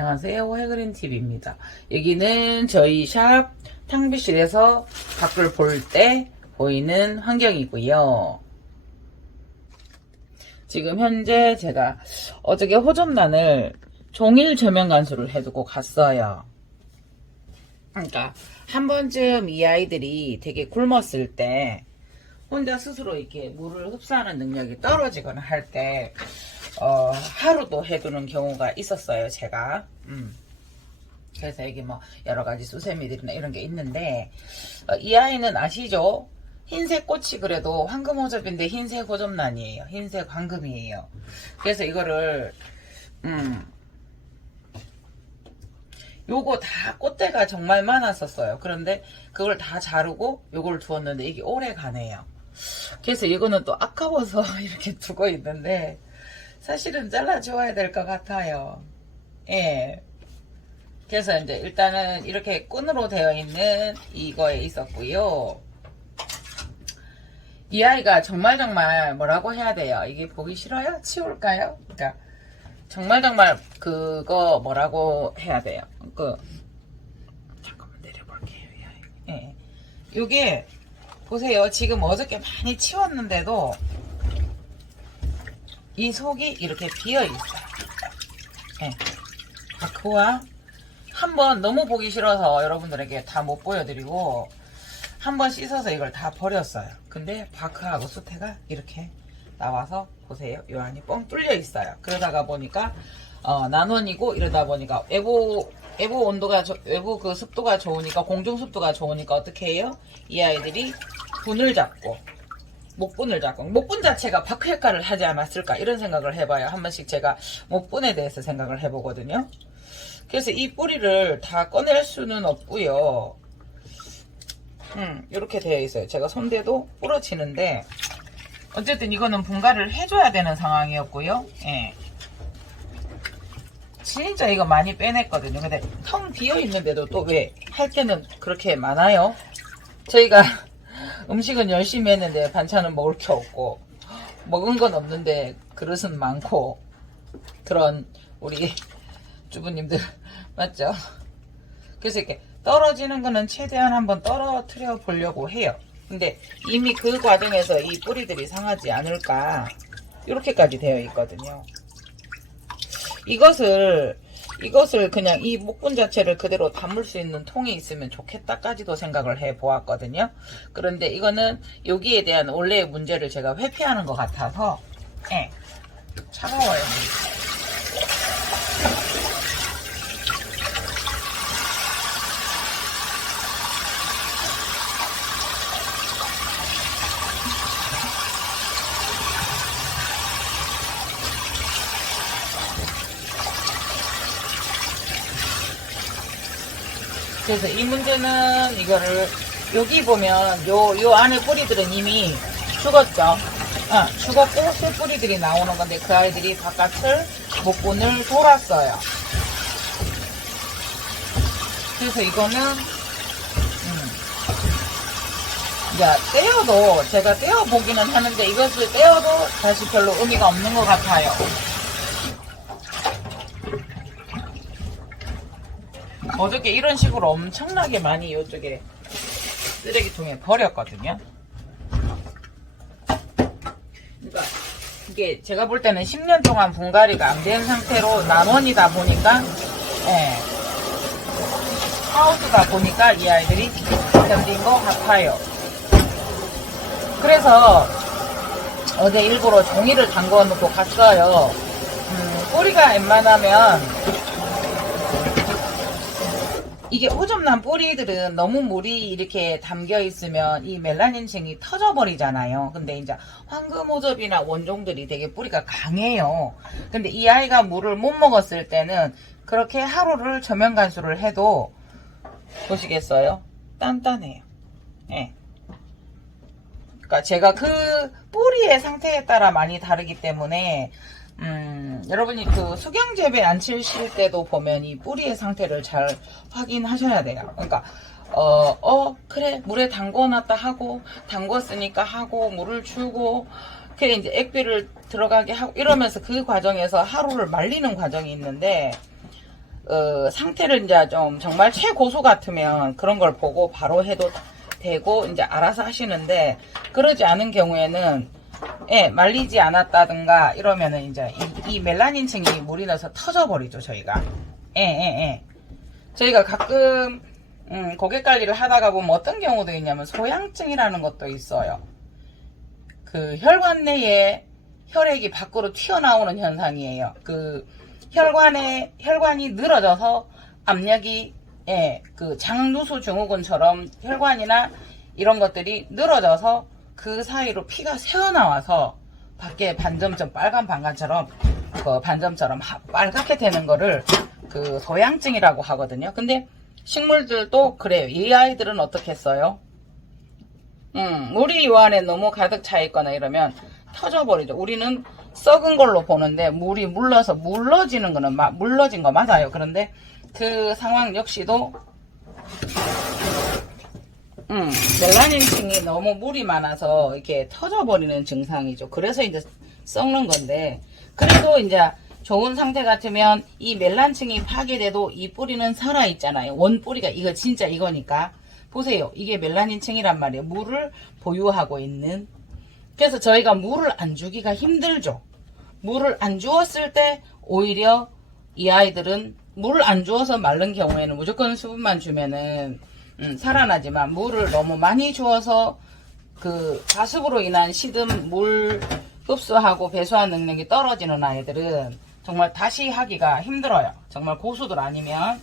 안녕하세요. 해그린TV입니다. 여기는 저희 샵 탕비실에서 밖을 볼 때 보이는 환경이고요. 지금 현재 제가 어저께 호접란을 종일 저면 간수를 해두고 갔어요. 그러니까 한 번쯤 이 아이들이 되게 굶었을 때 혼자 스스로 이렇게 물을 흡수하는 능력이 떨어지거나 할 때 하루도 해두는 경우가 있었어요, 제가. 그래서 여기 뭐 여러 가지 수세미들이나 이런 게 있는데 이 아이는 아시죠? 흰색 꽃이 그래도 황금 호접인데 흰색 호접란이에요. 흰색 황금이에요. 그래서 이거를 요거 다 꽃대가 정말 많았었어요. 그런데 그걸 다 자르고 요걸 두었는데 이게 오래 가네요. 그래서 이거는 또 아까워서 이렇게 두고 있는데 사실은 잘라줘야 될 것 같아요. 예. 그래서 이제 일단은 이렇게 끈으로 되어 있는 이거에 있었고요. 이 아이가 정말 뭐라고 해야 돼요? 이게 보기 싫어요? 치울까요? 그러니까 정말 그거 뭐라고 해야 돼요? 잠깐만 내려볼게요. 이 아이. 예. 요게 보세요. 지금 어저께 많이 치웠는데도 이 속이 이렇게 비어 있어요. 네. 바크와 한번 너무 보기 싫어서 여러분들에게 다 못 보여드리고 한번 씻어서 이걸 다 버렸어요. 근데 바크하고 수태가 이렇게 나와서 보세요. 요 안이 뻥 뚫려 있어요. 그러다가 보니까 난원이고 이러다 보니까 외부 온도가 외부 그 습도가 좋으니까 공중 습도가 좋으니까 어떻게 해요? 이 아이들이 분을 잡고 목분을 잡고 목분 자체가 바크 역할을 하지 않았을까 이런 생각을 해봐요. 한 번씩 제가 목분에 대해서 생각을 해보거든요. 그래서 이 뿌리를 다 꺼낼 수는 없고요. 이렇게 되어 있어요. 제가 손대도 부러지는데 어쨌든 이거는 분갈이를 해줘야 되는 상황이었고요. 예. 진짜 이거 많이 빼냈거든요. 근데 텅 비어 있는데도 또 왜 할 때는 그렇게 많아요? 저희가 음식은 열심히 했는데 반찬은 먹을 게 없고 먹은 건 없는데 그릇은 많고 그런 우리 주부님들 맞죠? 그래서 이렇게 떨어지는 거는 최대한 한번 떨어뜨려 보려고 해요. 근데 이미 그 과정에서 이 뿌리들이 상하지 않을까 이렇게까지 되어 있거든요. 이것을 그냥 이 목분 자체를 그대로 담을 수 있는 통이 있으면 좋겠다까지도 생각을 해 보았거든요. 그런데 이거는 여기에 대한 원래의 문제를 제가 회피하는 것 같아서 예, 차가워요. 그래서 이 문제는 이거를 여기 보면 요 안에 뿌리들은 이미 죽었죠. 죽었고 새 뿌리들이 나오는 건데 그 아이들이 바깥을 목분을 돌았어요. 그래서 이거는 이제 떼어도 제가 떼어 보기는 하는데 이것을 떼어도 다시 별로 의미가 없는 것 같아요. 어저께 이런 식으로 엄청나게 많이 이쪽에 쓰레기통에 버렸거든요. 그러니까 이게 제가 볼 때는 10년 동안 분갈이가 안 된 상태로 난원이다 보니까 하우스다 보니까 이 아이들이 견딘 것 같아요. 그래서 어제 일부러 종이를 담궈 놓고 갔어요. 뿌리가 웬만하면 이게 호접란 뿌리들은 너무 물이 이렇게 담겨 있으면 이 멜라닌층이 터져버리잖아요. 근데 이제 황금 호접이나 원종들이 되게 뿌리가 강해요. 근데 이 아이가 물을 못 먹었을 때는 그렇게 하루를 저면 간수를 해도 보시겠어요? 단단해요. 예. 그러니까 제가 그 뿌리의 상태에 따라 많이 다르기 때문에 여러분이 그 수경 재배 안 치실 때도 보면 이 뿌리의 상태를 잘 확인하셔야 돼요. 그러니까 그래 물에 담궈놨다 하고 담궜으니까 하고 물을 주고 그래 이제 액비를 들어가게 하고 이러면서 그 과정에서 하루를 말리는 과정이 있는데 상태를 이제 좀 정말 최고수 같으면 그런 걸 보고 바로 해도 되고 이제 알아서 하시는데, 그러지 않은 경우에는 예, 말리지 않았다든가 이러면은 이제 이 멜라닌층이 물이 나서 터져버리죠, 저희가. 예. 저희가 가끔 고객 관리를 하다가 보면 어떤 경우도 있냐면 소양증이라는 것도 있어요. 그 혈관 내에 혈액이 밖으로 튀어나오는 현상이에요. 그 혈관이 늘어져서 압력이, 예, 그 장누수 증후군처럼 혈관이나 이런 것들이 늘어져서 그 사이로 피가 새어나와서 밖에 반점점 빨간 방간처럼 그 반점처럼 빨갛게 되는 거를 그 소양증이라고 하거든요. 근데 식물들도 그래요. 이 아이들은 어떻게 했어요? 물이 이 안에 너무 가득 차 있거나 이러면 터져버리죠. 우리는 썩은 걸로 보는데 물이 물러서 물러지는 거는 물러진 거 맞아요. 그런데 그 상황 역시도 멜라닌층이 너무 물이 많아서 이렇게 터져버리는 증상이죠. 그래서 이제 썩는 건데, 그래도 이제 좋은 상태 같으면 이 멜란층이 파괴돼도 이 뿌리는 살아있잖아요. 원뿌리가 이거 진짜 이거니까. 보세요. 이게 멜라닌층이란 말이에요. 물을 보유하고 있는. 그래서 저희가 물을 안 주기가 힘들죠. 물을 안 주었을 때 오히려 이 아이들은 물을 안 주어서 마른 경우에는 무조건 수분만 주면은 살아나지만, 물을 너무 많이 주어서 그 가습으로 인한 시든 물 흡수하고 배수한 능력이 떨어지는 아이들은 정말 다시 하기가 힘들어요. 정말 고수들 아니면.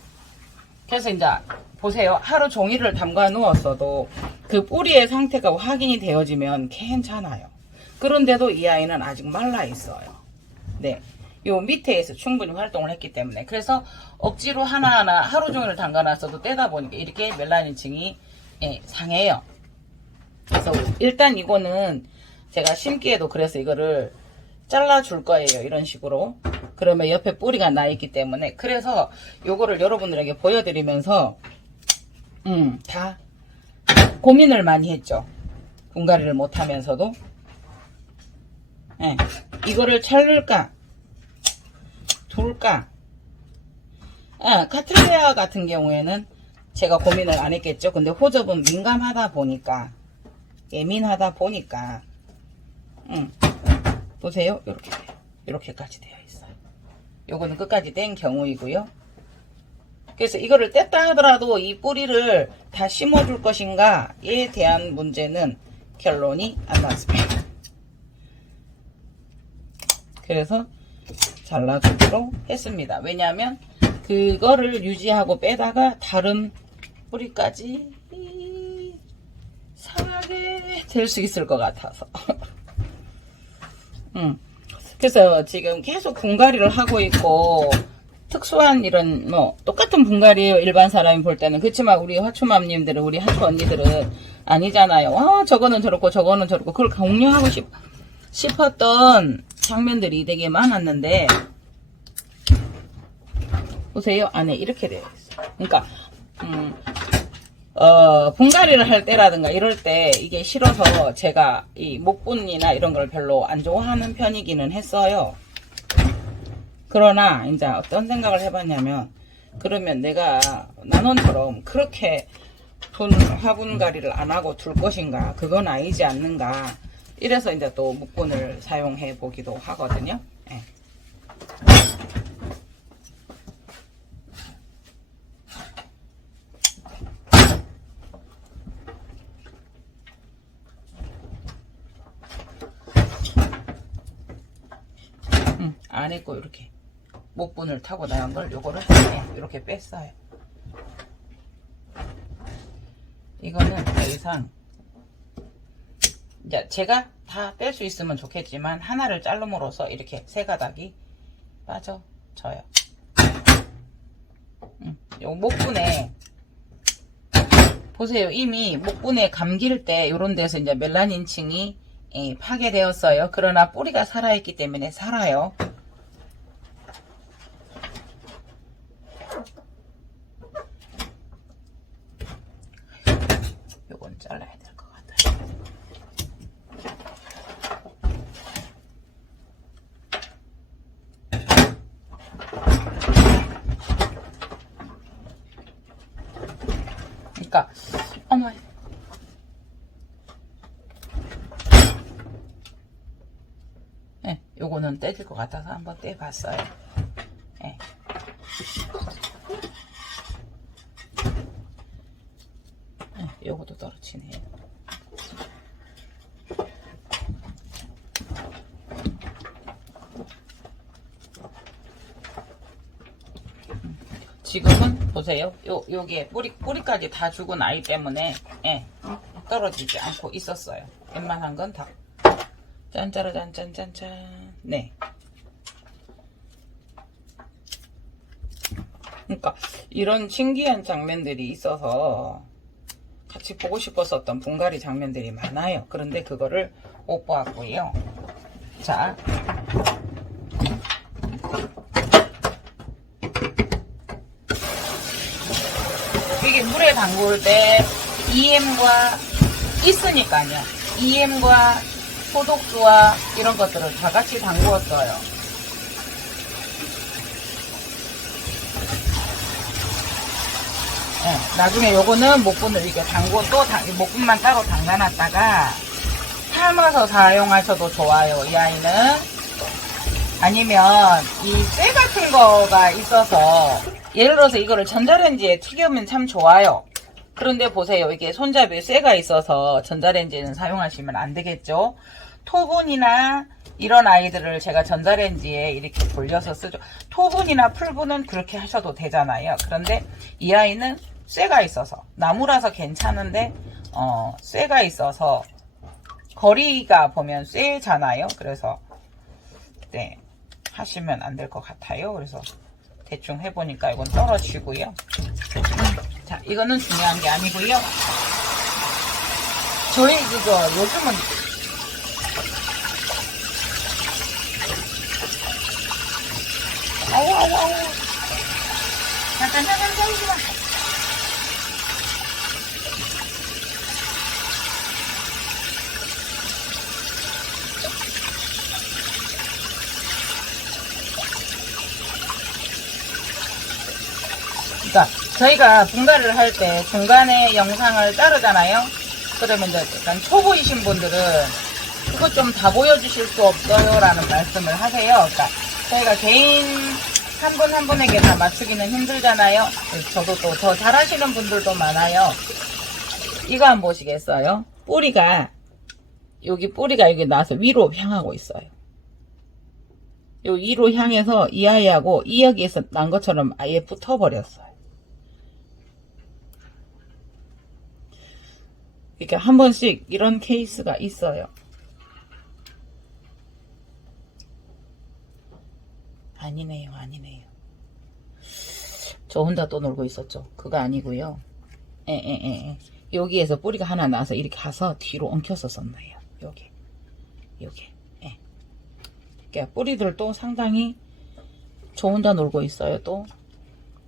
그래서 이제 보세요. 하루 종일을 담가 누웠어도 그 뿌리의 상태가 확인이 되어지면 괜찮아요. 그런데도 이 아이는 아직 말라 있어요. 네. 요 밑에에서 충분히 활동을 했기 때문에. 그래서 억지로 하나하나 하루 종일 담가놨어도 떼다 보니까 이렇게 멜라닌층이, 예, 상해요. 그래서 일단 이거는 제가 심기에도 그래서 이거를 잘라줄 거예요. 이런 식으로. 그러면 옆에 뿌리가 나 있기 때문에. 그래서 요거를 여러분들에게 보여드리면서 다 고민을 많이 했죠. 분갈이를 못하면서도. 예, 이거를 자를까 둘까. 카트레아 같은 경우에는 제가 고민을 안 했겠죠. 근데 호접은 민감하다 보니까, 예민하다 보니까, 보세요. 이렇게까지 되어 있어요. 요거는 끝까지 뗀 경우이고요. 그래서 이거를 뗐다 하더라도 이 뿌리를 다 심어줄 것인가에 대한 문제는 결론이 안 났습니다. 그래서 잘라주기로 했습니다. 왜냐하면 그거를 유지하고 빼다가 다른 뿌리까지 상하게 될 수 있을 것 같아서. 그래서 지금 계속 분갈이를 하고 있고, 특수한 이런 똑같은 분갈이에요. 일반 사람이 볼 때는. 그렇지만 우리 화초맘님들은, 우리 화초 언니들은 아니잖아요. 저거는 저렇고 저거는 저렇고 그걸 공유하고 싶었던 장면들이 되게 많았는데, 보세요. 안에 이렇게 되어 있어요. 그러니까 분갈이를 할 때라든가 이럴 때 이게 싫어서 제가 이 목분이나 이런 걸 별로 안 좋아하는 편이기는 했어요. 그러나 이제 어떤 생각을 해봤냐면, 그러면 내가 난원처럼 그렇게 화분갈이를 안 하고 둘 것인가? 그건 아니지 않는가? 이래서 이제 또 목분을 사용해 보기도 하거든요. 네. 안에 거 이렇게 목분을 타고 나간 걸 요거를 이렇게 뺐어요. 이거는 더 이상 이제 제가 다 뺄 수 있으면 좋겠지만 하나를 자름으로써 이렇게 세 가닥이 빠져져요. 요 목분에 보세요. 이미 목분에 감길 때 요런 데서 이제 멜라닌층이 파괴되었어요. 그러나 뿌리가 살아있기 때문에 살아요. 요건 잘라야 될 것 같아요. 그러니까 어머. 네, 요거는 떼질 것 같아서 한번 떼봤어요. 네. 네, 요것도 떨어지네요. 지금은 보세요. 요게 뿌리까지 다 죽은 아이 때문에 예, 떨어지지 않고 있었어요. 웬만한 건 다. 짠짜라짠짠짠짠. 네. 그러니까 이런 신기한 장면들이 있어서 같이 보고 싶었었던 분갈이 장면들이 많아요. 그런데 그거를 못 보았고요. 자. 이게 물에 담글 때 EM과 있으니까요. EM과 소독수와 이런 것들을 다 같이 담그었어요. 네, 나중에 요거는 목분을 이렇게 담고 또 목분만 따로 담가놨다가 삶아서 사용하셔도 좋아요. 이 아이는. 아니면 이 쇠 같은 거가 있어서 예를 들어서 이거를 전자레인지에 튀기면 참 좋아요. 그런데 보세요. 이게 손잡이에 쇠가 있어서 전자레인지는 사용하시면 안 되겠죠. 토분이나 이런 아이들을 제가 전자레인지에 이렇게 돌려서 쓰죠. 토분이나 풀분은 그렇게 하셔도 되잖아요. 그런데 이 아이는 쇠가 있어서 나무라서 괜찮은데 쇠가 있어서 거리가 보면 쇠잖아요. 그래서 네, 하시면 안 될 것 같아요. 그래서 대충 해보니까 이건 떨어지고요. 자, 이거는 중요한 게 아니고요. 저희 그거 요즘은 아우 잠깐 잠시만. 그러니까 저희가 분갈이를 할 때 중간에 영상을 자르잖아요. 그러면 이제 약간 초보이신 분들은 그것 좀 다 보여주실 수 없어요 라는 말씀을 하세요. 그러니까 저희가 개인 한 분 한 분에게 다 맞추기는 힘들잖아요. 저도 또 더 잘하시는 분들도 많아요. 이거 한번 보시겠어요? 뿌리가 여기 나와서 위로 향하고 있어요. 요 위로 향해서 이 아이하고 이 여기에서 난 것처럼 아예 붙어버렸어요. 그러니까 한 번씩 이런 케이스가 있어요. 아니네요. 저 혼자 또 놀고 있었죠. 그거 아니고요. 여기에서 뿌리가 하나 나서 이렇게 가서 뒤로 엉켰었었나요. 요게. 그러니까 뿌리들도 상당히 저 혼자 놀고 있어요. 또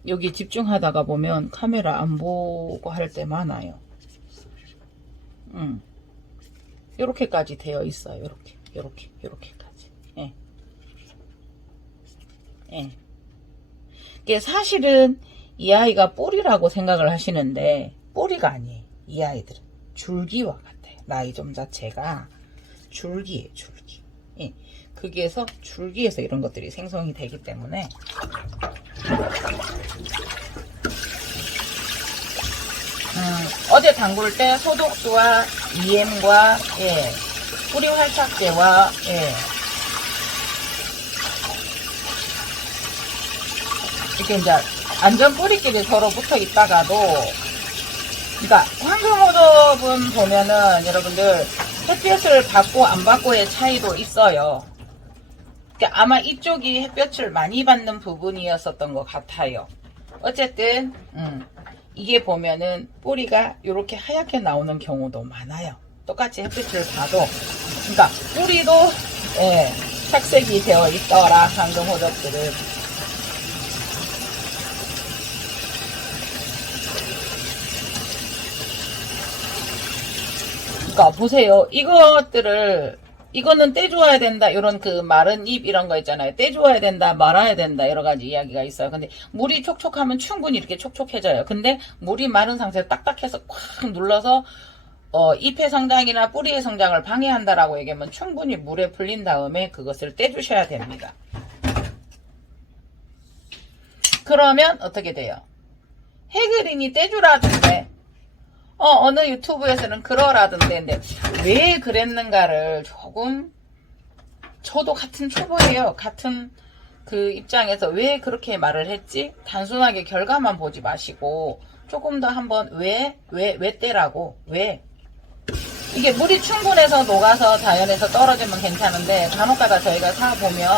여기 집중하다가 보면 카메라 안 보고 할 때 많아요. 요렇게까지 되어 있어요. 요렇게까지. 이게 사실은 이 아이가 뿌리라고 생각을 하시는데 뿌리가 아니에요. 이 아이들은 줄기와 같아요. 라이좀 자체가 줄기예요. 줄기. 거기에서 줄기에서 이런 것들이 생성이 되기 때문에 어제 담글 때 소독수와 EM과 뿌리 활착제와 이렇게 이제 안전 뿌리끼리 서로 붙어 있다가도 그러니까 황금호접은 보면은 여러분들 햇볕을 받고 안 받고의 차이도 있어요. 그러니까 아마 이쪽이 햇볕을 많이 받는 부분이었었던 것 같아요. 어쨌든 이게 보면은 뿌리가 이렇게 하얗게 나오는 경우도 많아요. 똑같이 햇빛을 봐도 그러니까 뿌리도 착색이 되어 있더라. 황금호접들은. 그러니까 보세요. 이것들을 이거는 떼줘야 된다. 이런 그 마른 잎 이런 거 있잖아요. 떼줘야 된다, 말아야 된다. 여러 가지 이야기가 있어요. 근데 물이 촉촉하면 충분히 이렇게 촉촉해져요. 근데 물이 마른 상태에서 딱딱해서 꽉 눌러서 잎의 성장이나 뿌리의 성장을 방해한다라고 얘기하면 충분히 물에 불린 다음에 그것을 떼주셔야 됩니다. 그러면 어떻게 돼요? 해그린이 떼주라던데 어느 유튜브에서는 그러라던데 근데 왜 그랬는가를 조금 저도 같은 초보예요. 같은 그 입장에서 왜 그렇게 말을 했지? 단순하게 결과만 보지 마시고 조금 더 한번 왜 떼라고 왜 이게 물이 충분해서 녹아서 자연에서 떨어지면 괜찮은데 간혹가다 저희가 사보면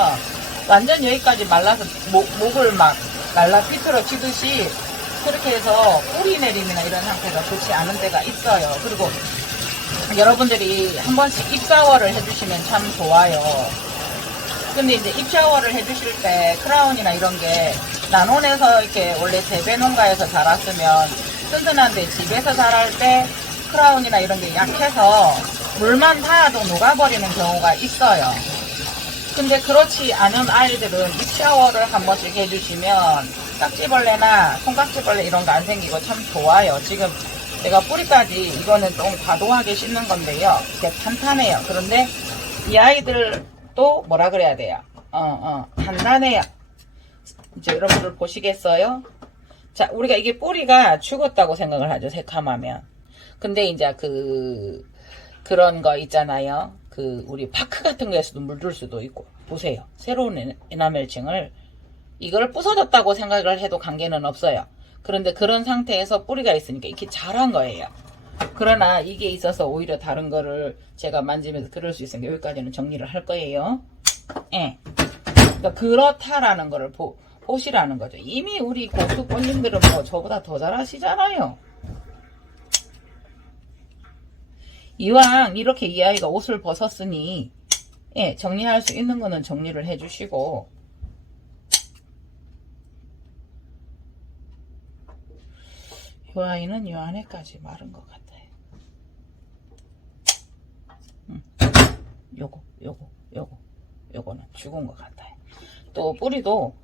완전 여기까지 말라서 목을 막 날라 삐뚤어지듯이 그렇게 해서 뿌리 내림이나 이런 상태가 좋지 않은 데가 있어요. 그리고 여러분들이 한 번씩 잎 샤워를 해주시면 참 좋아요. 근데 이제 잎 샤워를 해주실 때 크라운이나 이런 게 난원에서 이렇게 원래 재배 농가에서 자랐으면 튼튼한데 집에서 자랄 때 크라운이나 이런 게 약해서 물만 닿아도 녹아버리는 경우가 있어요. 근데 그렇지 않은 아이들은 잎 샤워를 한 번씩 해주시면 깍지벌레나 손깍지벌레 이런 거 안 생기고 참 좋아요. 지금 내가 뿌리까지 이거는 좀 과도하게 씻는 건데요. 이게 탄탄해요. 그런데 이 아이들도 뭐라 그래야 돼요? 단단해요. 이제 여러분들 보시겠어요? 자, 우리가 이게 뿌리가 죽었다고 생각을 하죠. 새카마면. 근데 이제 그런 거 있잖아요. 우리 파크 같은 거에서도 물들 수도 있고. 보세요. 새로운 에나멜층을 이걸 부서졌다고 생각을 해도 관계는 없어요. 그런데 그런 상태에서 뿌리가 있으니까 이렇게 자란 거예요. 그러나 이게 있어서 오히려 다른 거를 제가 만지면서 그럴 수 있으니까 여기까지는 정리를 할 거예요. 예. 그러니까 그렇다라는 거를 보시라는 거죠. 이미 우리 고수 본님들은 뭐 저보다 더 잘하시잖아요. 이왕 이렇게 이 아이가 옷을 벗었으니 예, 정리할 수 있는 거는 정리를 해주시고 이 아이는 이 안에까지 마른 것 같아요. 요거는 죽은 것 같아요. 또 뿌리도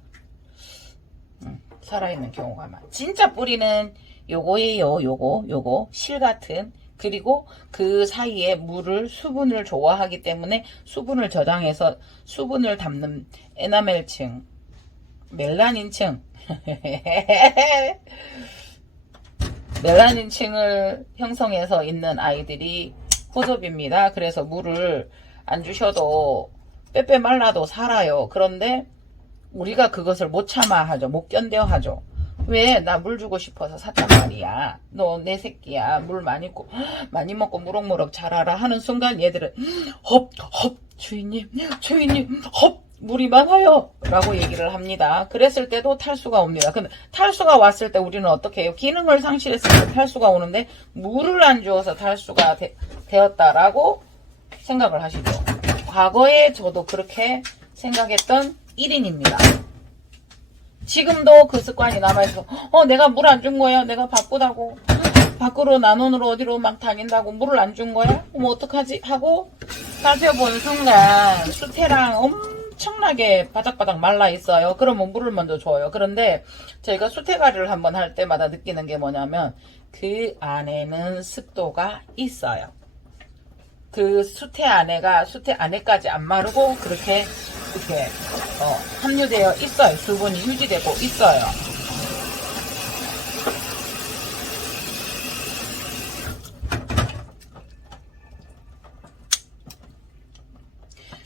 살아있는 경우가 많아요. 진짜 뿌리는 요거예요. 요거 실 같은. 그리고 그 사이에 수분을 좋아하기 때문에 수분을 저장해서 수분을 담는 에나멜층, 멜라닌층 멜라닌층을 형성해서 있는 아이들이 호접입니다. 그래서 물을 안 주셔도 빼빼 말라도 살아요. 그런데 우리가 그것을 못 참아 하죠. 못 견뎌 하죠. 왜? 나 물 주고 싶어서 샀단 말이야. 너 내 새끼야. 물 많이 먹고 무럭무럭 자라라 하는 순간 얘들은 헙 주인님 헙 물이 많아요 라고 얘기를 합니다. 그랬을 때도 탈수가 옵니다. 근데 탈수가 왔을 때 우리는 어떻게 해요? 기능을 상실했을 때 탈수가 오는데 물을 안 주어서 탈수가 되었다라고 생각을 하시죠. 과거에 저도 그렇게 생각했던 1인입니다. 지금도 그 습관이 남아있어. 내가 물 안 준 거야. 내가 바쁘다고. 밖으로 난원으로 어디로 막 다닌다고 물을 안 준 거야? 어떡하지? 하고 따져본 순간 수태랑 엄청나게 바닥바닥 말라 있어요. 그러면 물을 먼저 줘요. 그런데 저희가 수태가리를 한번 할 때마다 느끼는 게 뭐냐면 그 안에는 습도가 있어요. 그 수태 안에까지 안 마르고 그렇게 이렇게 함유되어 있어요. 수분이 유지되고 있어요.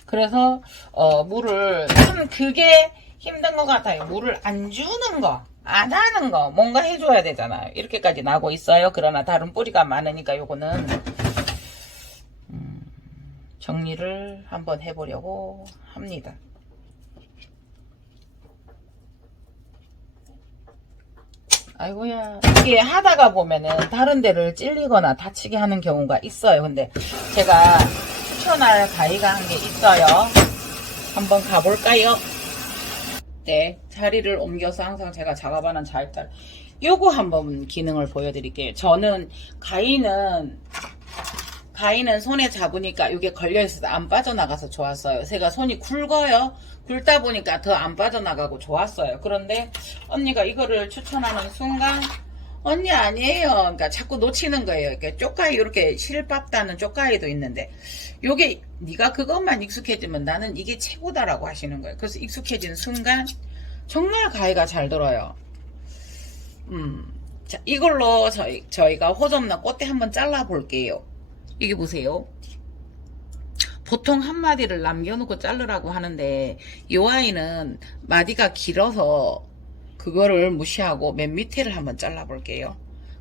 그래서 물을 참 그게 힘든 것 같아요. 물을 안 주는 거, 안 하는 거 뭔가 해줘야 되잖아요. 이렇게까지 나고 있어요. 그러나 다른 뿌리가 많으니까 요거는 정리를 한번 해보려고 합니다. 아이고야, 이게 하다가 보면은 다른 데를 찔리거나 다치게 하는 경우가 있어요. 근데 제가 추천할 가위가 한 게 있어요. 한번 가볼까요? 네, 자리를 옮겨서 항상 제가 작업하는 자입들 요거 한번 기능을 보여드릴게요. 저는 가위는 가위는 손에 잡으니까 이게 걸려있어서 안 빠져나가서 좋았어요. 제가 손이 굵어요. 굵다 보니까 더 안 빠져나가고 좋았어요. 그런데 언니가 이거를 추천하는 순간 언니 아니에요. 그러니까 자꾸 놓치는 거예요. 이렇게 쪽가위 이렇게 실밥다는 쪽가위도 있는데 요게 네가 그것만 익숙해지면 나는 이게 최고다라고 하시는 거예요. 그래서 익숙해진 순간 정말 가위가 잘 들어요. 자, 이걸로 저희가 호접나 꽃대 한번 잘라 볼게요. 이게 보세요. 보통 한 마디를 남겨놓고 자르라고 하는데 이 아이는 마디가 길어서 그거를 무시하고 맨 밑에를 한번 잘라 볼게요.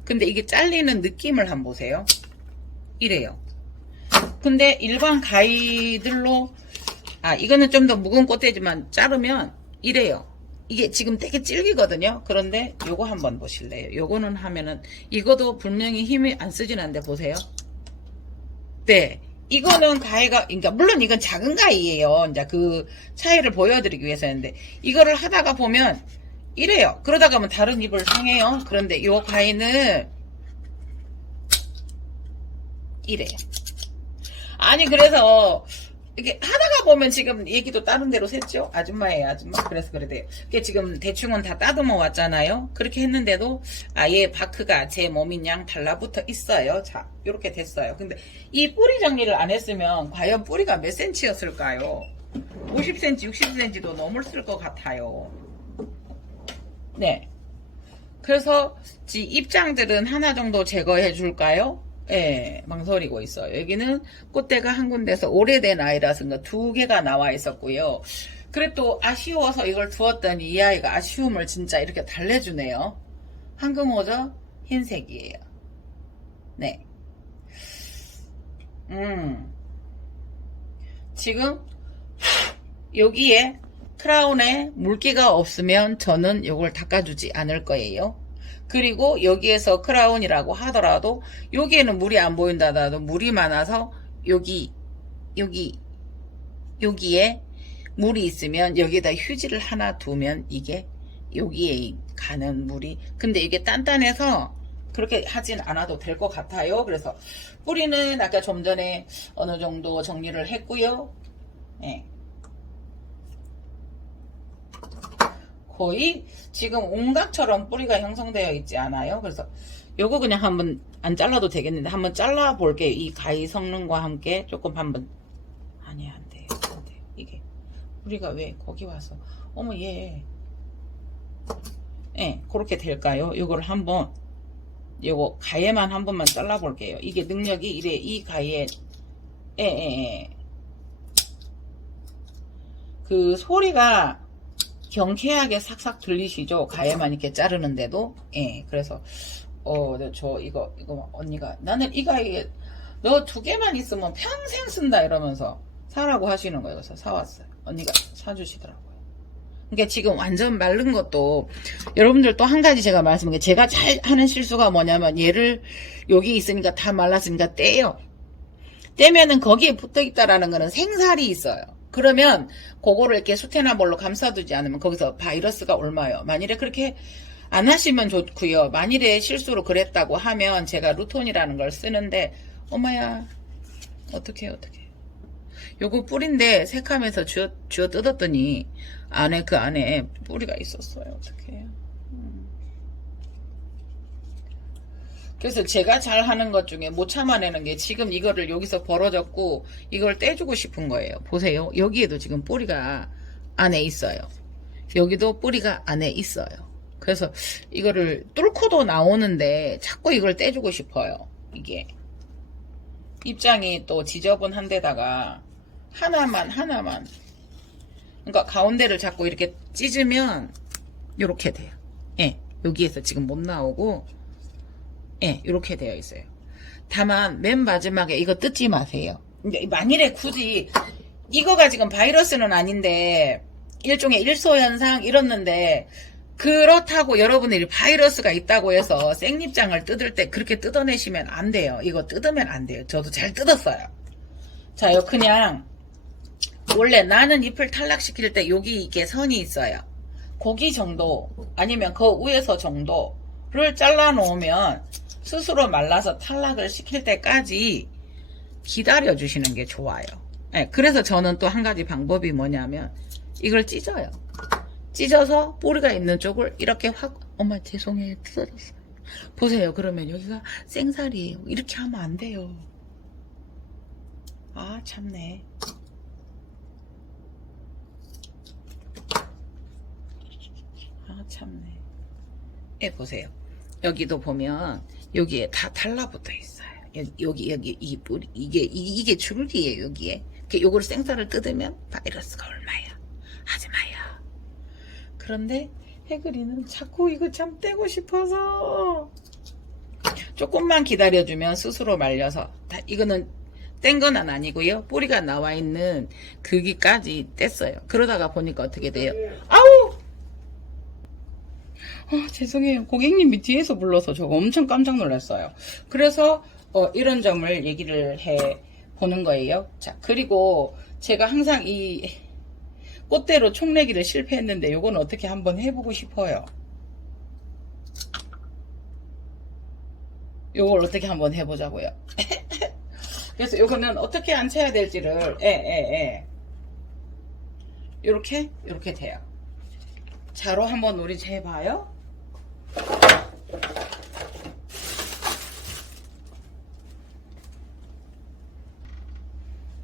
근데 이게 잘리는 느낌을 한번 보세요. 이래요. 근데 일반 가위들로 이거는 좀 더 묵은 꽃대지만 자르면 이래요. 이게 지금 되게 질기거든요. 그런데 요거 한번 보실래요? 요거는 하면은 이거도 분명히 힘이 안 쓰진 않는데 보세요. 네. 이거는 가위가, 그러니까 물론 이건 작은 가위예요. 이제 그 차이를 보여드리기 위해서였는데 이거를 하다가 보면 이래요. 그러다가 하면 다른 입을 상해요. 그런데 요 가위는 이래요. 아니 그래서 이렇게 하다가 보면 지금 얘기도 다른 데로 샜죠? 아줌마예요, 아줌마. 그래서 그래 돼요. 이게 지금 대충은 다 따듬어 왔잖아요. 그렇게 했는데도 아예 바크가 제 몸인 양 달라붙어 있어요. 자, 이렇게 됐어요. 근데 이 뿌리 정리를 안 했으면 과연 뿌리가 몇 cm였을까요? 50cm, 60cm도 넘었을 것 같아요. 네. 그래서 입장들은 하나 정도 제거해 줄까요? 예, 망설이고 있어요. 여기는 꽃대가 한 군데서 오래된 아이라서 두 개가 나와 있었고요. 그래 또 아쉬워서 이걸 두었더니 이 아이가 아쉬움을 진짜 이렇게 달래주네요. 황금호저 흰색이에요. 네. 지금 여기에 크라운에 물기가 없으면 저는 이걸 닦아주지 않을 거예요. 그리고 여기에서 크라운이라고 하더라도 여기에는 물이 안 보인다더라도 물이 많아서 여기에 물이 있으면 여기에다 휴지를 하나 두면 이게 여기에 가는 물이 근데 이게 단단해서 그렇게 하진 않아도 될 것 같아요. 그래서 뿌리는 아까 좀 전에 어느 정도 정리를 했고요. 네. 거의 지금 옹각처럼 뿌리가 형성되어 있지 않아요? 그래서 요거 그냥 한번 안 잘라도 되겠는데 한번 잘라 볼게요. 이 가위 성능과 함께 조금 한번 아니 안 돼요. 안 돼요. 이게 뿌리가 왜 거기 와서 어머 얘 예, 그렇게 될까요? 요거를 한번 요거 가위만 한 번만 잘라 볼게요. 이게 능력이 이래 이 가위에 그 소리가 경쾌하게 삭삭 들리시죠? 가위만 이렇게 자르는데도. 예, 그래서 저 이거 언니가 나는 이 가위 너 두 개만 있으면 평생 쓴다 이러면서 사라고 하시는 거예요. 그래서 사왔어요. 언니가 사주시더라고요. 그러니까 지금 완전 마른 것도 여러분들 또 한 가지 제가 말씀드린 게 제가 잘 하는 실수가 뭐냐면 얘를 여기 있으니까 다 말랐으니까 떼요. 떼면은 거기에 붙어 있다라는 거는 생살이 있어요. 그러면 그거를 이렇게 수테나볼로 감싸두지 않으면 거기서 바이러스가 옮아요. 만일에 그렇게 안 하시면 좋고요. 만일에 실수로 그랬다고 하면 제가 루톤이라는 걸 쓰는데 엄마야 어떡해 요거 뿌리인데 색하면서 쥐어 뜯었더니 그 안에 뿌리가 있었어요. 어떡해요. 그래서 제가 잘 하는 것 중에 못 참아내는 게 지금 이거를 여기서 벌어졌고 이걸 떼주고 싶은 거예요. 보세요. 여기에도 지금 뿌리가 안에 있어요. 여기도 뿌리가 안에 있어요. 그래서 이거를 뚫고도 나오는데 자꾸 이걸 떼주고 싶어요. 이게 입장이 또 지저분한 데다가 하나만 그러니까 가운데를 자꾸 이렇게 찢으면 이렇게 돼요. 예, 여기에서 지금 못 나오고 예, 이렇게 되어 있어요. 다만 맨 마지막에 이거 뜯지 마세요. 만일에 굳이 이거가 지금 바이러스는 아닌데 일종의 일소현상 이렇는데 그렇다고 여러분들이 바이러스가 있다고 해서 생잎장을 뜯을 때 그렇게 뜯어내시면 안 돼요. 이거 뜯으면 안 돼요. 저도 잘 뜯었어요. 자요, 그냥 원래 나는 잎을 탈락시킬 때 여기 이게 선이 있어요. 거기 정도 아니면 그 위에서 정도를 잘라 놓으면 스스로 말라서 탈락을 시킬 때까지 기다려 주시는 게 좋아요. 네, 그래서 저는 또 한 가지 방법이 뭐냐면 이걸 찢어요. 찢어서 뿌리가 있는 쪽을 이렇게 확, 엄마 죄송해요, 뜯어졌어요. 보세요. 그러면 여기가 생살이에요. 이렇게 하면 안 돼요. 아, 참네. 아, 참네. 예, 보세요. 여기도 보면 여기에 다 달라붙어 있어요. 여기 이 뿌리 이게 줄기예요. 여기에 요거를 생쌀을 뜯으면 바이러스가 얼마야. 하지 마요. 그런데 해그리는 자꾸 이거 참 떼고 싶어서 조금만 기다려주면 스스로 말려서 이거는 뗀 건 아니고요. 뿌리가 나와 있는 그기까지 뗐어요. 그러다가 보니까 어떻게 돼요? 아우! 죄송해요. 고객님이 뒤에서 불러서 저거 엄청 깜짝 놀랐어요. 그래서 이런 점을 얘기를 해 보는 거예요. 자, 그리고 제가 항상 이 꽃대로 촉내기를 실패했는데 요건 어떻게 한번 해보고 싶어요. 요걸 어떻게 한번 해보자고요. 그래서 요거는 어떻게 앉혀야 될지를 요렇게 돼요. 자로 한번 우리 재봐요.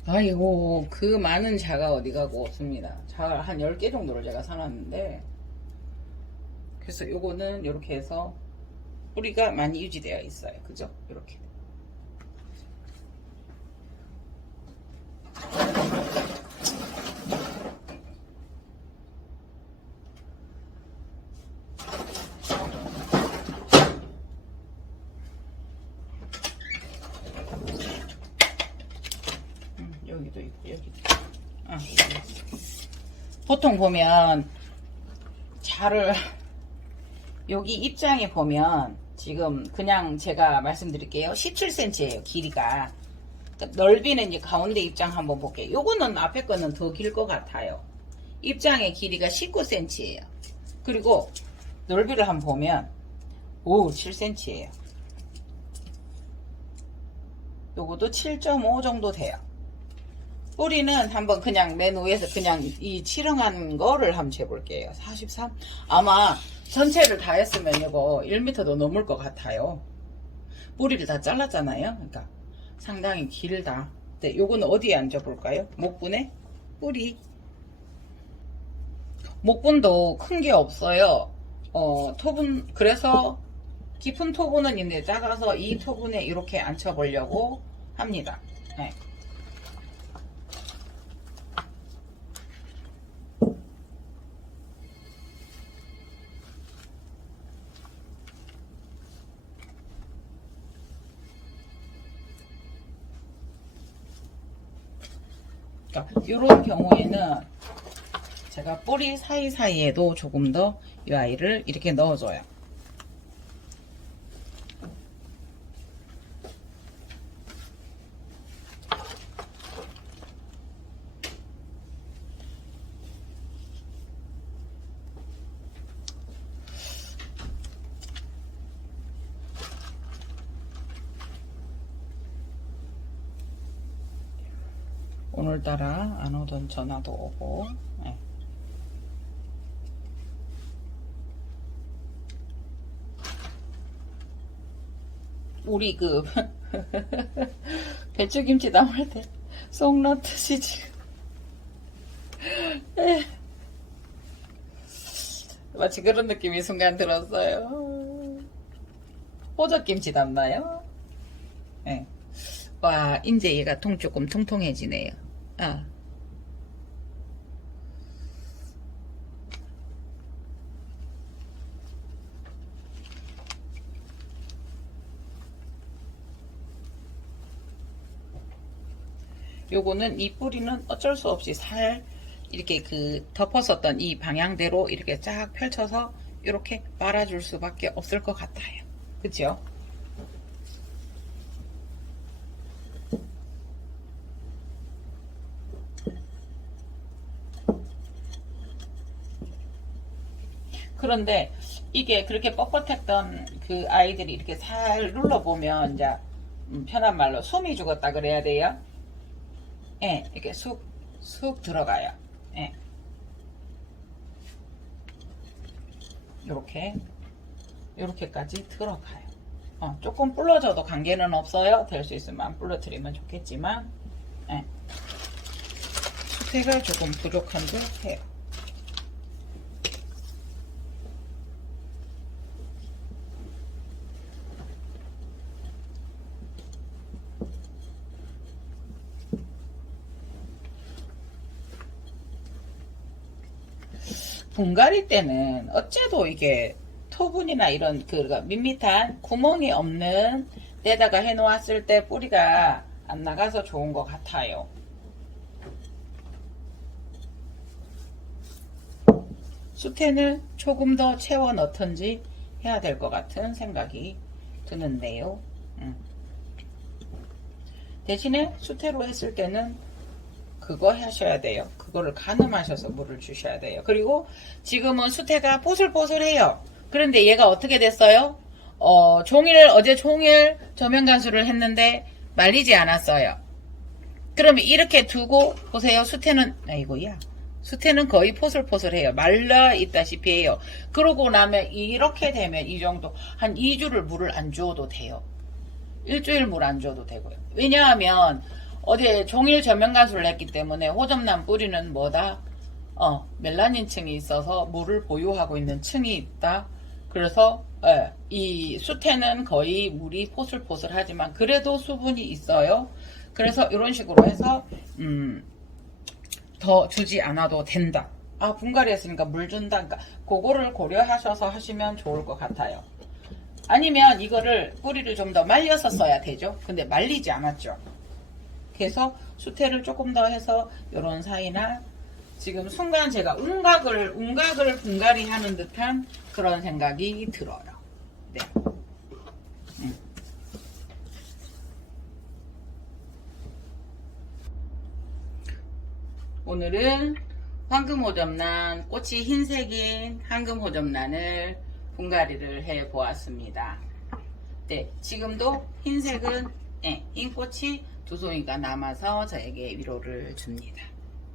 아이고, 그 많은 자가 어디 가고 없습니다. 자 한 10개 정도를 제가 사놨는데, 그래서 요거는 이렇게 해서 뿌리가 많이 유지되어 있어요. 그죠? 이렇게. 여기도 있고 여기도 있고. 보통 보면 자를 여기 입장에 보면 지금 그냥 제가 말씀드릴게요. 17cm예요. 길이가. 그러니까 넓이는 이제 가운데 입장 한번 볼게요. 요거는 앞에 거는 더 길 것 같아요. 입장의 길이가 19cm예요. 그리고 넓이를 한번 보면 7cm예요. 요것도 7.5 정도 돼요. 뿌리는 한번 그냥 맨 위에서 그냥 이 칠흥한 거를 한번 재볼게요. 43? 아마 전체를 다 했으면 이거 1m도 넘을 것 같아요. 뿌리를 다 잘랐잖아요. 그러니까 상당히 길다. 네, 요거는 어디에 앉아볼까요? 목분에? 뿌리. 목분도 큰 게 없어요. 토분, 그래서 깊은 토분은 있는데 작아서 이 토분에 이렇게 앉혀보려고 합니다. 네. 이런 경우에는 제가 뿌리 사이사이에도 조금 더 이 아이를 이렇게 넣어줘요. 오늘따라 안 오던 전화도 오고. 네. 우리 그 배추김치 담을 때 속 넣듯이 지금 마치 그런 느낌이 순간 들었어요. 호적김치 담나요? 네. 와, 이제 얘가 조금 통통해지네요. 요거는 이 뿌리는 어쩔 수 없이 이렇게 그 덮었었던 이 방향대로 이렇게 쫙 펼쳐서 이렇게 말아줄 수밖에 없을 것 같아요. 그죠? 그런데 이게 그렇게 뻣뻣했던 그 아이들이 이렇게 살 눌러보면 이제 편한 말로 숨이 죽었다 그래야 돼요. 예, 이렇게 쑥 들어가요. 예. 요렇게까지 들어가요. 조금 불러줘도 관계는 없어요. 될 수 있으면 불러드리면 좋겠지만, 예. 수태가 조금 부족한 듯 해요. 분갈이 때는 어째도 이게 토분이나 이런 그러니까 밋밋한 구멍이 없는 데다가 해 놓았을 때 뿌리가 안 나가서 좋은 것 같아요. 수태는 조금 더 채워 넣던지 해야 될 것 같은 생각이 드는데요. 대신에 수태로 했을 때는 그거 하셔야 돼요. 그거를 가늠하셔서 물을 주셔야 돼요. 그리고 지금은 수태가 뽀슬뽀슬해요. 그런데 얘가 어떻게 됐어요? 어제 종일 저면간수를 했는데 말리지 않았어요. 그러면 이렇게 두고 보세요. 수태는 거의 포슬포슬해요. 말라 있다시피 해요. 그러고 나면 이렇게 되면 이 정도 한 2주를 물을 안 주어도 돼요. 일주일 물 안 줘도 되고요. 왜냐하면 어제 종일 저면간수를 했기 때문에 호접란 뿌리는 뭐다? 멜라닌층이 있어서 물을 보유하고 있는 층이 있다. 그래서 이 수태는 거의 물이 포슬포슬하지만 그래도 수분이 있어요. 그래서 이런 식으로 해서 더 주지 않아도 된다. 분갈이 했으니까 물 준다. 그러니까 그거를 고려하셔서 하시면 좋을 것 같아요. 아니면 이거를 뿌리를 좀 더 말려서 써야 되죠. 근데 말리지 않았죠. 그래서 수태를 조금 더 해서 이런 사이나 지금 순간 제가 운각을 분갈이 하는 듯한 그런 생각이 들어요. 네. 오늘은 황금호접란, 꽃이 흰색인 황금호접란을 분갈이를 해 보았습니다. 네, 지금도 흰색은 흰 꽃이 2송이가 남아서 저에게 위로를 줍니다.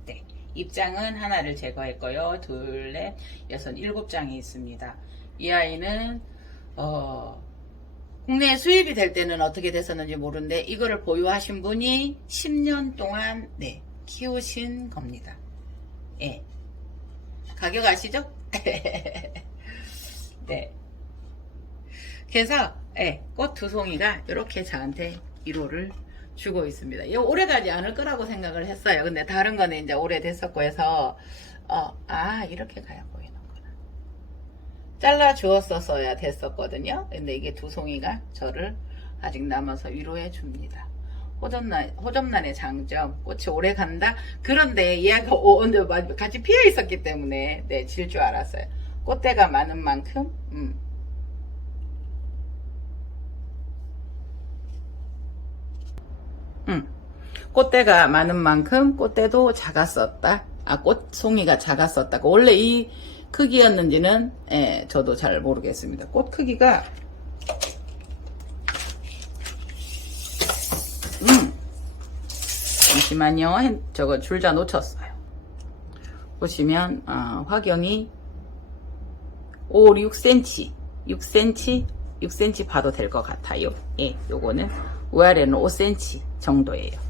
네, 입장은 하나를 제거했고요. 2, 4, 6, 7장이 있습니다. 이 아이는 국내에 수입이 될 때는 어떻게 됐었는지 모르는데 이거를 보유하신 분이 10년 동안 키우신 겁니다. 예. 가격 아시죠? 네. 그래서 꽃 2송이가 이렇게 저한테 위로를 주고 있습니다. 이거 오래 가지 않을 거라고 생각을 했어요. 근데 다른 거는 이제 오래됐었고 해서 이렇게 가야 보이는구나. 잘라 주었었어야 됐었거든요. 근데 이게 2송이가 저를 아직 남아서 위로해 줍니다. 호접란의 장점, 꽃이 오래 간다. 그런데 얘가 오늘 같이 피어 있었기 때문에 질 줄 알았어요. 꽃대가 많은 만큼 꽃대가 많은 만큼 꽃대도 작았었다. 꽃송이가 작았었다. 원래 이 크기였는지는 저도 잘 모르겠습니다. 꽃 크기가 잠시만요. 저거 줄자 놓쳤어요. 보시면 화경이 5, 6cm 6cm 봐도 될 것 같아요. 요거는 위아래는 5cm 정도예요.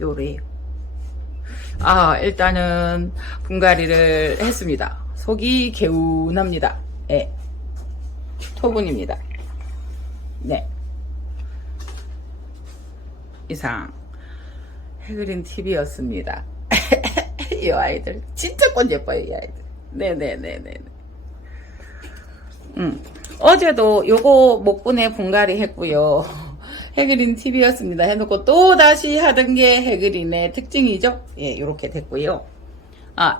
요래요. 일단은 분갈이를 했습니다. 속이 개운합니다. 토분입니다. 네. 이상 해그린 TV였습니다. 이 아이들 진짜 꽃 예뻐요. 이 아이들. 네네네네. 어제도 요거 목분에 분갈이 했고요. 해그린 TV였습니다 해놓고 또 다시 하던 게 해그린의 특징이죠. 요렇게 됐고요.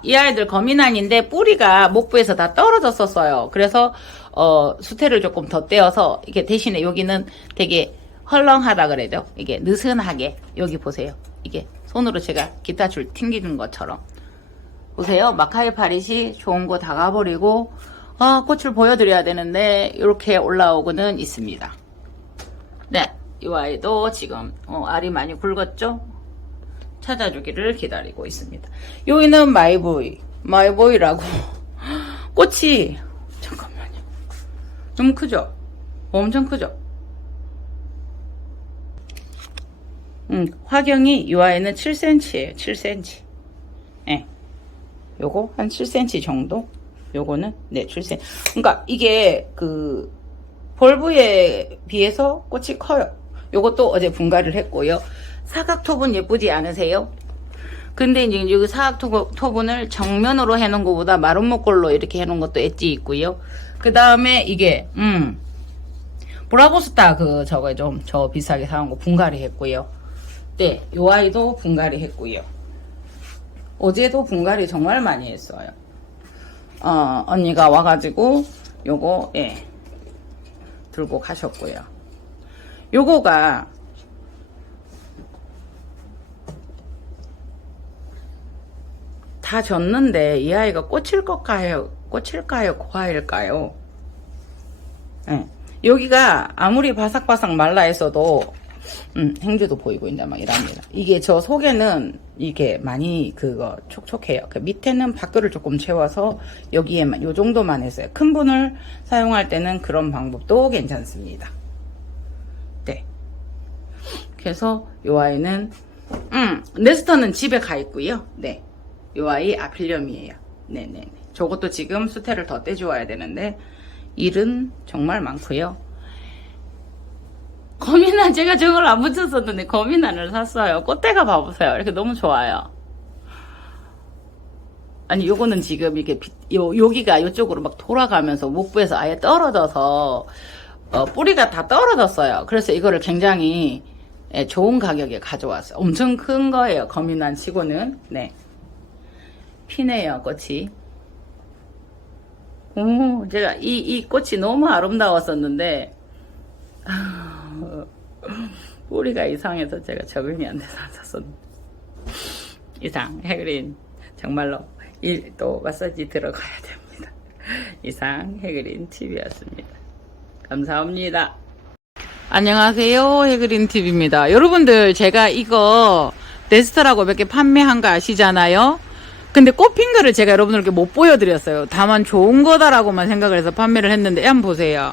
이 아이들 거미난인데 뿌리가 목부에서 다 떨어졌었어요. 그래서 수태를 조금 더 떼어서 이게 대신에 여기는 되게 헐렁하다 그래죠. 이게 느슨하게 여기 보세요. 이게 손으로 제가 기타 줄 튕기는 것처럼 보세요. 마카이 파릿이 좋은 거 다 가버리고 꽃을 보여드려야 되는데 이렇게 올라오고는 있습니다. 이 아이도 지금 알이 많이 굵었죠? 찾아주기를 기다리고 있습니다. 여기는 마이보이라고 꽃이 잠깐만요. 너무 크죠? 엄청 크죠? 화경이 이 아이는 7cm예요. 7cm. 예. 요거 한 7cm 정도? 요거는 네 7cm. 그러니까 이게 그 볼브에 비해서 꽃이 커요. 요것도 어제 분갈이를 했고요. 사각토분 예쁘지 않으세요? 근데 이제 여기 사각토분을 정면으로 해놓은 것보다 마름모꼴로 이렇게 해놓은 것도 엣지 있고요. 그 다음에 이게 브라보스타 저거 좀 저 비싸게 사온 거 분갈이 했고요. 네, 요 아이도 분갈이 했고요. 어제도 분갈이 정말 많이 했어요. 언니가 와가지고 요거 예 들고 가셨고요. 요거가 다 졌는데 이 아이가 꽂힐까요? 고아일까요? 예. 여기가 아무리 바삭바삭 말라 있어도 행주도 보이고 이제 막 이랍니다. 이게 저 속에는 이게 많이 촉촉해요. 그 밑에는 밖을 조금 채워서 여기에만 요 정도만 했어요. 큰 분을 사용할 때는 그런 방법도 괜찮습니다. 네. 그래서 요 아이는 네스터는 집에 가 있고요. 네. 요 아이 아필렴이에요. 네네네. 저것도 지금 수태를 더 떼주어야 되는데 일은 정말 많고요. 거미난 제가 저걸 안 붙였었는데 거미난을 샀어요. 꽃대가 봐보세요. 이렇게 너무 좋아요. 아니 요거는 지금 이렇게 여기가 이쪽으로 막 돌아가면서 목부에서 아예 떨어져서 뿌리가 다 떨어졌어요. 그래서 이거를 굉장히 좋은 가격에 가져왔어요. 엄청 큰 거예요. 거미난 치고는. 네. 피네요 꽃이. 제가 이 꽃이 너무 아름다웠었는데 뿌리가 이상해서 제가 적응이 안 돼서 안 샀었는데 이상 해그린 정말로 또 마사지 들어가야 됩니다. 이상 해그린 TV였습니다. 감사합니다. 안녕하세요, 해그린 TV입니다. 여러분들 제가 이거 네스터라고 몇 개 판매한 거 아시잖아요. 근데 꽃핀 거를 제가 여러분들께 못 보여드렸어요. 다만 좋은 거다라고만 생각을 해서 판매를 했는데 한번 보세요.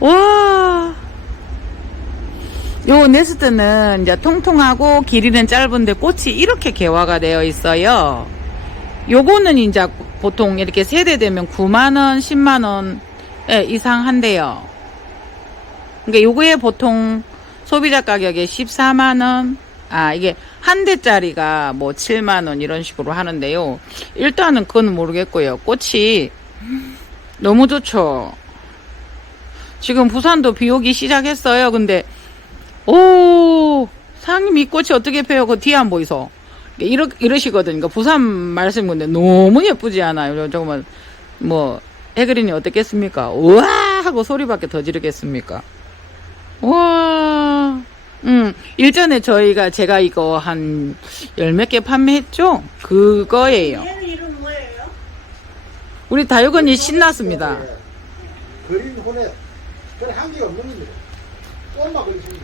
와, 요 네스트는 이제 통통하고 길이는 짧은데 꽃이 이렇게 개화가 되어 있어요. 요거는 이제 보통 이렇게 세대 되면 9만원, 10만원 이상 한대요. 그러니까 요거에 보통 소비자 가격에 14만원, 이게 한 대짜리가 뭐 7만원 이런 식으로 하는데요. 일단은 그건 모르겠고요. 꽃이 너무 좋죠. 지금 부산도 비 오기 시작했어요. 근데 사장님 이 꽃이 어떻게 펴요? 그 뒤에 안 보이소? 이러시거든요. 그러니까 부산 말씀 건데 너무 예쁘지 않아요? 조금만 뭐 해그린이 어떻겠습니까? 우와 하고 소리밖에 더 지르겠습니까? 우와. 일전에 제가 이거 한 열 몇 개 판매했죠? 그거예요. 얘는 이름 뭐예요? 우리 다육언니 신났습니다. 그린 혼에 그래 한 개가 없는 겁니다. 꽃만 그리십니다.